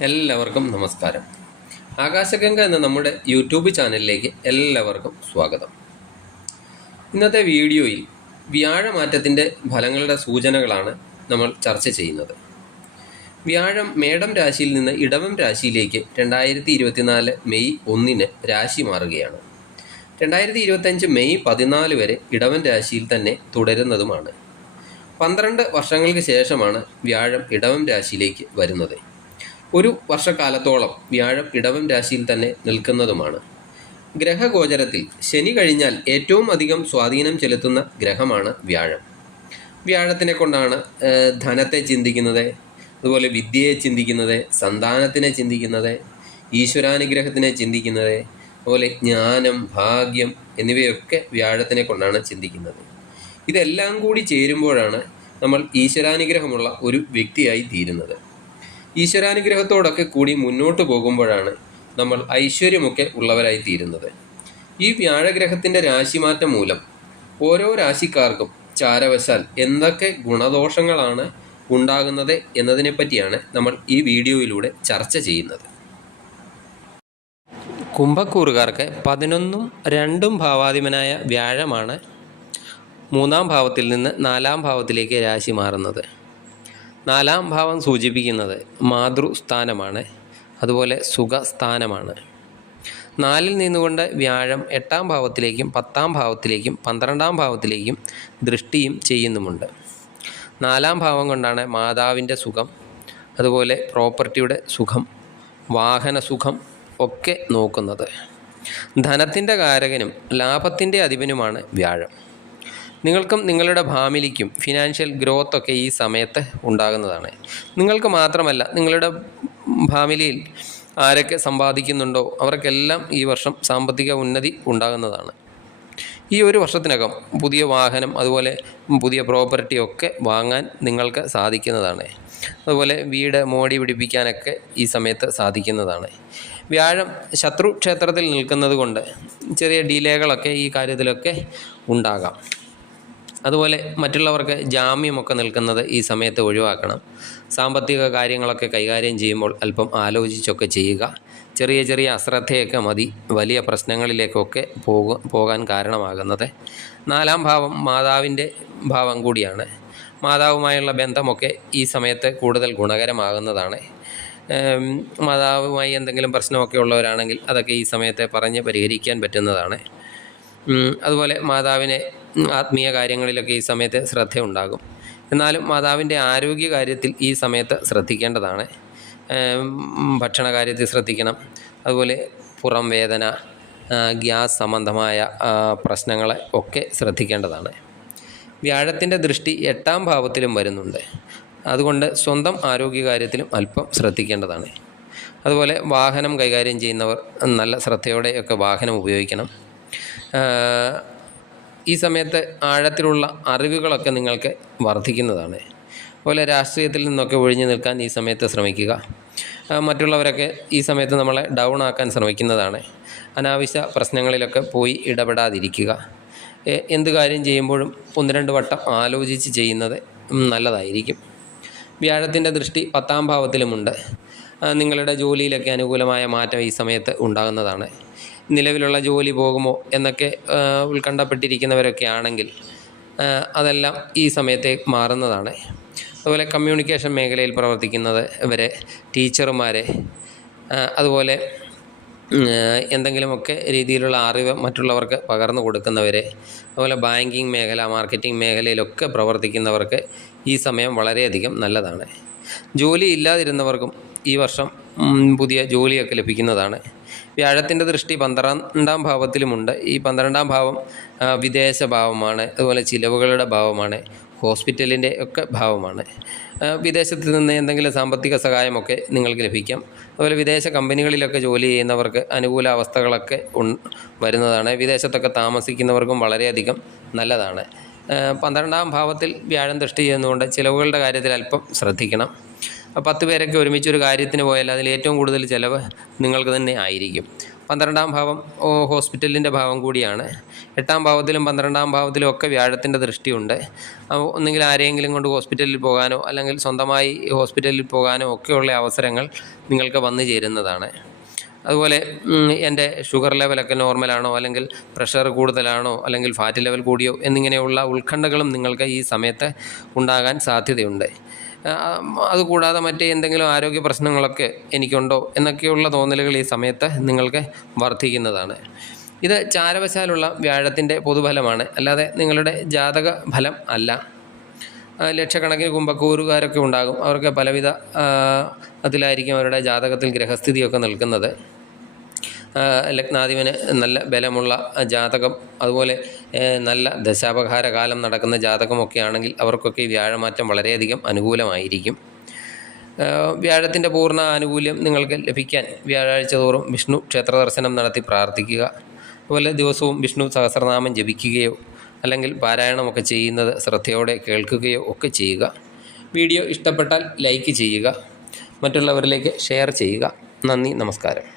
എല്ലാവർക്കും നമസ്കാരം. ആകാശഗംഗ എന്ന നമ്മുടെ യൂട്യൂബ് ചാനലിലേക്ക് എല്ലാവർക്കും സ്വാഗതം. ഇന്നത്തെ വീഡിയോയിൽ വ്യാഴമാറ്റത്തിന്റെ ഫലങ്ങളുടെ സൂചനകളാണ് നമ്മൾ ചർച്ച ചെയ്യുന്നത്. വ്യാഴം മേടം രാശിയിൽ നിന്ന് ഇടവം രാശിയിലേക്ക് രണ്ടായിരത്തി ഇരുപത്തിനാല് മെയ് ഒന്നിന് രാശി മാറുകയാണ്. രണ്ടായിരത്തി ഇരുപത്തഞ്ച് മെയ് പതിനാല് വരെ ഇടവൻ രാശിയിൽ തന്നെ തുടരുന്നതുമാണ്. പന്ത്രണ്ട് വർഷങ്ങൾക്ക് ശേഷമാണ് വ്യാഴം ഇടവം രാശിയിലേക്ക് വരുന്നത്. ഒരു വർഷക്കാലത്തോളം വ്യാഴം ഇടവം രാശിയിൽ തന്നെ നിൽക്കുന്നതുമാണ്. ഗ്രഹഗോചരത്തിൽ ശനി കഴിഞ്ഞാൽ ഏറ്റവും അധികം സ്വാധീനം ചെലുത്തുന്ന ഗ്രഹമാണ് വ്യാഴം. വ്യാഴത്തിനെ കൊണ്ടാണ് ധനത്തെ ചിന്തിക്കുന്നത് അതുപോലെ വിദ്യയെ ചിന്തിക്കുന്നത് സന്താനത്തിനെ ചിന്തിക്കുന്നത് ഈശ്വരാനുഗ്രഹത്തിനെ ചിന്തിക്കുന്നത് അതുപോലെ ജ്ഞാനം ഭാഗ്യം എന്നിവയൊക്കെ വ്യാഴത്തിനെ കൊണ്ടാണ് ചിന്തിക്കുന്നത്. ഇതെല്ലാം കൂടി ചേരുമ്പോഴാണ് നമ്മൾ ഈശ്വരാനുഗ്രഹമുള്ള ഒരു വ്യക്തിയായി തീരുന്നത്. ഈശ്വരാനുഗ്രഹത്തോടൊക്കെ കൂടി മുന്നോട്ട് പോകുമ്പോഴാണ് നമ്മൾ ഐശ്വര്യമൊക്കെ ഉള്ളവരായി തീരുന്നത്. ഈ വ്യാഴഗ്രഹത്തിന്റെ രാശിമാറ്റം മൂലം ഓരോ രാശിക്കാർക്കും ചാരവശാൽ എന്തൊക്കെ ഗുണദോഷങ്ങളാണ് ഉണ്ടാകുന്നത് എന്നതിനെപ്പറ്റിയാണ് നമ്മൾ ഈ വീഡിയോയിലൂടെ ചർച്ച ചെയ്യുന്നത്. കുംഭക്കൂറുകാർക്ക് പതിനൊന്നും രണ്ടും ഭാവാധിപനായ വ്യാഴമാണ് മൂന്നാം ഭാവത്തിൽ നിന്ന് നാലാം ഭാവത്തിലേക്ക് രാശി മാറുന്നത്. നാലാം ഭാവം സൂചിപ്പിക്കുന്നത് മാതൃസ്ഥാനമാണ് അതുപോലെ സുഖസ്ഥാനമാണ്. നാലിൽ നിന്നുകൊണ്ട് വ്യാഴം എട്ടാം ഭാവത്തിലേക്കും പത്താം ഭാവത്തിലേക്കും പന്ത്രണ്ടാം ഭാവത്തിലേക്കും ദൃഷ്ടിയും ചെയ്യുന്നുമുണ്ട്. നാലാം ഭാവം കൊണ്ടാണ് മാതാവിന്റെ സുഖം അതുപോലെ പ്രോപ്പർട്ടിയുടെ സുഖം വാഹന സുഖം ഒക്കെ നോക്കുന്നത്. ധനത്തിന്റെ കാരകനും ലാഭത്തിന്റെ അധിപനുമാണ് വ്യാഴം. നിങ്ങൾക്കും നിങ്ങളുടെ ഫാമിലിക്കും ഫിനാൻഷ്യൽ ഗ്രോത്ത് ഒക്കെ ഈ സമയത്ത് ഉണ്ടാകുന്നതാണ്. നിങ്ങൾക്ക് മാത്രമല്ല നിങ്ങളുടെ ഫാമിലിയിൽ ആരൊക്കെ സമ്പാദിക്കുന്നുണ്ടോ അവർക്കെല്ലാം ഈ വർഷം സാമ്പത്തിക ഉന്നതി ഉണ്ടാകുന്നതാണ്. ഈ ഒരു വർഷത്തിനകം പുതിയ വാഹനം അതുപോലെ പുതിയ പ്രോപ്പർട്ടി ഒക്കെ വാങ്ങാൻ നിങ്ങൾക്ക് സാധിക്കുന്നതാണ്. അതുപോലെ വീട് മോടി പിടിപ്പിക്കാനൊക്കെ ഈ സമയത്ത് സാധിക്കുന്നതാണ്. വ്യാഴം ശത്രു ക്ഷേത്രത്തിൽ നിൽക്കുന്നത് കൊണ്ട് ചെറിയ ഡിലേകളൊക്കെ ഈ കാര്യത്തിലൊക്കെ ഉണ്ടാകാം. അതുപോലെ മറ്റുള്ളവർക്ക് ജാമ്യമൊക്കെ നിൽക്കുന്നത് ഈ സമയത്ത് ഒഴിവാക്കണം. സാമ്പത്തിക കാര്യങ്ങളൊക്കെ കൈകാര്യം ചെയ്യുമ്പോൾ അല്പം ആലോചിച്ചൊക്കെ ചെയ്യുക. ചെറിയ ചെറിയ അശ്രദ്ധയൊക്കെ മതി. വലിയ പ്രശ്നങ്ങളിലേക്കൊക്കെ പോകു പോകാൻ കാരണമാകുന്നത്. നാലാം ഭാവം മാതാവിന്റെ ഭാവം കൂടിയാണ്. മാതാവുമായുള്ള ബന്ധമൊക്കെ ഈ സമയത്ത് കൂടുതൽ ഗുണകരമാകുന്നതാണ്. മാതാവുമായി എന്തെങ്കിലും പ്രശ്നമൊക്കെ ഉള്ളവരാണെങ്കിൽ അതൊക്കെ ഈ സമയത്ത് പറഞ്ഞ് പരിഹരിക്കാൻ പറ്റുന്നതാണ്. അതുപോലെ മാതാവിനെ ആത്മീയ കാര്യങ്ങളിലൊക്കെ ഈ സമയത്ത് ശ്രദ്ധയുണ്ടാകും. എന്നാലും മാതാവിന്റെ ആരോഗ്യ കാര്യത്തിൽ ഈ സമയത്ത് ശ്രദ്ധിക്കേണ്ടതാണ്. ഭക്ഷണ കാര്യത്തിൽ ശ്രദ്ധിക്കണം. അതുപോലെ പുറം വേദന ഗ്യാസ് സംബന്ധമായ പ്രശ്നങ്ങളെ ഒക്കെ ശ്രദ്ധിക്കേണ്ടതാണ്. വ്യാഴത്തിന്റെ ദൃഷ്ടി എട്ടാം ഭാവത്തിലും വരുന്നുണ്ട്. അതുകൊണ്ട് സ്വന്തം ആരോഗ്യകാര്യത്തിലും അല്പം ശ്രദ്ധിക്കേണ്ടതാണ്. അതുപോലെ വാഹനം കൈകാര്യം ചെയ്യുന്നവർ നല്ല ശ്രദ്ധയോടെയൊക്കെ വാഹനം ഉപയോഗിക്കണം. ഈ സമയത്ത് ആഴത്തിലുള്ള അറിവുകളൊക്കെ നിങ്ങൾക്ക് വർദ്ധിക്കുന്നതാണ്. അതുപോലെ രാഷ്ട്രീയത്തിൽ നിന്നൊക്കെ ഒഴിഞ്ഞു നിൽക്കാൻ ഈ സമയത്ത് ശ്രമിക്കുക. മറ്റുള്ളവരൊക്കെ ഈ സമയത്ത് നമ്മളെ ഡൗൺ ആക്കാൻ ശ്രമിക്കുന്നതാണ്. അനാവശ്യ പ്രശ്നങ്ങളിലൊക്കെ പോയി ഇടപെടാതിരിക്കുക. എന്ത് കാര്യം ചെയ്യുമ്പോഴും ഒന്ന് രണ്ട് വട്ടം ആലോചിച്ച് ചെയ്യുന്നത് നല്ലതായിരിക്കും. വ്യാഴത്തിന്റെ ദൃഷ്ടി പത്താം ഭാവത്തിലുമുണ്ട്. നിങ്ങളുടെ ജോലിയിലൊക്കെ അനുകൂലമായ മാറ്റം ഈ സമയത്ത് ഉണ്ടാകുന്നതാണ്. നിലവിലുള്ള ജോലി പോകുമോ എന്നൊക്കെ ഉത്കണ്ഠപ്പെട്ടിരിക്കുന്നവരൊക്കെ ആണെങ്കിൽ അതെല്ലാം ഈ സമയത്തെ മാറുന്നതാണ്. അതുപോലെ കമ്മ്യൂണിക്കേഷൻ മേഖലയിൽ പ്രവർത്തിക്കുന്നത് ഇവരെ ടീച്ചർമാരെ അതുപോലെ എന്തെങ്കിലുമൊക്കെ രീതിയിലുള്ള അറിവ് മറ്റുള്ളവർക്ക് പകർന്നു കൊടുക്കുന്നവരെ അതുപോലെ ബാങ്കിങ് മേഖല മാർക്കറ്റിംഗ് മേഖലയിലൊക്കെ പ്രവർത്തിക്കുന്നവർക്ക് ഈ സമയം വളരെയധികം നല്ലതാണ്. ജോലി ഇല്ലാതിരുന്നവർക്കും ഈ വർഷം പുതിയ ജോലിയൊക്കെ ലഭിക്കുന്നതാണ്. വ്യാഴത്തിന്റെ ദൃഷ്ടി പന്ത്രണ്ടാം ഭാവത്തിലുമുണ്ട്. ഈ പന്ത്രണ്ടാം ഭാവം വിദേശ ഭാവമാണ്. അതുപോലെ ചിലവുകളുടെ ഭാവമാണ്. ഹോസ്പിറ്റലിന്റെ ഒക്കെ ഭാവമാണ്. വിദേശത്ത് നിന്ന് എന്തെങ്കിലും സാമ്പത്തിക സഹായമൊക്കെ നിങ്ങൾക്ക് ലഭിക്കാം. അതുപോലെ വിദേശ കമ്പനികളിലൊക്കെ ജോലി ചെയ്യുന്നവർക്ക് അനുകൂല അവസ്ഥകളൊക്കെ വരുന്നതാണ്. വിദേശത്തൊക്കെ താമസിക്കുന്നവർക്കും വളരെയധികം നല്ലതാണ്. പന്ത്രണ്ടാം ഭാവത്തിൽ വ്യാഴം ദൃഷ്ടി ചെയ്യുന്നതുകൊണ്ട് ചിലവുകളുടെ കാര്യത്തിൽ അല്പം ശ്രദ്ധിക്കണം. പത്ത് പേരൊക്കെ ഒരുമിച്ച് ഒരു കാര്യത്തിന് പോയാൽ അതിൽ ഏറ്റവും കൂടുതൽ ചിലവ് നിങ്ങൾക്ക് തന്നെ ആയിരിക്കും. പന്ത്രണ്ടാം ഭാവം ഹോസ്പിറ്റലിന്റെ ഭാവം കൂടിയാണ്. എട്ടാം ഭാവത്തിലും പന്ത്രണ്ടാം ഭാവത്തിലും ഒക്കെ വ്യാഴത്തിന്റെ ദൃഷ്ടിയുണ്ട്. ഒന്നുകിൽ ആരെയെങ്കിലും കൊണ്ട് ഹോസ്പിറ്റലിൽ പോകാനോ അല്ലെങ്കിൽ സ്വന്തമായി ഹോസ്പിറ്റലിൽ പോകാനോ ഒക്കെയുള്ള അവസരങ്ങൾ നിങ്ങൾക്ക് വന്നു ചേരുന്നതാണ്. അതുപോലെ എന്റെ ഷുഗർ ലെവലൊക്കെ നോർമലാണോ അല്ലെങ്കിൽ പ്രഷർ കൂടുതലാണോ അല്ലെങ്കിൽ ഫാറ്റ് ലെവൽ കൂടിയോ എന്നിങ്ങനെയുള്ള ഉത്കണ്ഠകളും നിങ്ങൾക്ക് ഈ സമയത്ത് ഉണ്ടാകാൻ സാധ്യതയുണ്ട്. അതുകൂടാതെ മറ്റേ എന്തെങ്കിലും ആരോഗ്യ പ്രശ്നങ്ങളൊക്കെ എനിക്കുണ്ടോ എന്നൊക്കെയുള്ള തോന്നലുകൾ ഈ സമയത്ത് നിങ്ങൾക്ക് വർദ്ധിക്കുന്നതാണ്. ഇത് ചാരവശാലുള്ള വ്യാഴത്തിന്റെ പൊതുഫലമാണ്. അല്ലാതെ നിങ്ങളുടെ ജാതക ഫലം അല്ല. ലക്ഷക്കണക്കിന് കുംഭക്കൂറുകാരൊക്കെ ഉണ്ടാകും. അവർക്ക് പലവിധ അതിലായിരിക്കും അവരുടെ ജാതകത്തിൽ ഗ്രഹസ്ഥിതിയൊക്കെ നിൽക്കുന്നത്. ലഗ്നാധിപന് നല്ല ബലമുള്ള ജാതകം അതുപോലെ നല്ല ദശാപഹാര കാലം നടക്കുന്ന ജാതകമൊക്കെ ആണെങ്കിൽ അവർക്കൊക്കെ ഈ വ്യാഴമാറ്റം വളരെയധികം അനുകൂലമായിരിക്കും. വ്യാഴത്തിന്റെ പൂർണ ആനുകൂല്യം നിങ്ങൾക്ക് ലഭിക്കാൻ വ്യാഴാഴ്ച തോറും വിഷ്ണു ക്ഷേത്ര ദർശനം നടത്തി പ്രാർത്ഥിക്കുക. അതുപോലെ ദിവസവും വിഷ്ണു സഹസ്രനാമം ജപിക്കുകയോ അല്ലെങ്കിൽ പാരായണമൊക്കെ ചെയ്യുന്നത് ശ്രദ്ധയോടെ കേൾക്കുകയോ ഒക്കെ ചെയ്യുക. വീഡിയോ ഇഷ്ടപ്പെട്ടാൽ ലൈക്ക് ചെയ്യുക. മറ്റുള്ളവരിലേക്ക് ഷെയർ ചെയ്യുക. നന്ദി നമസ്കാരം.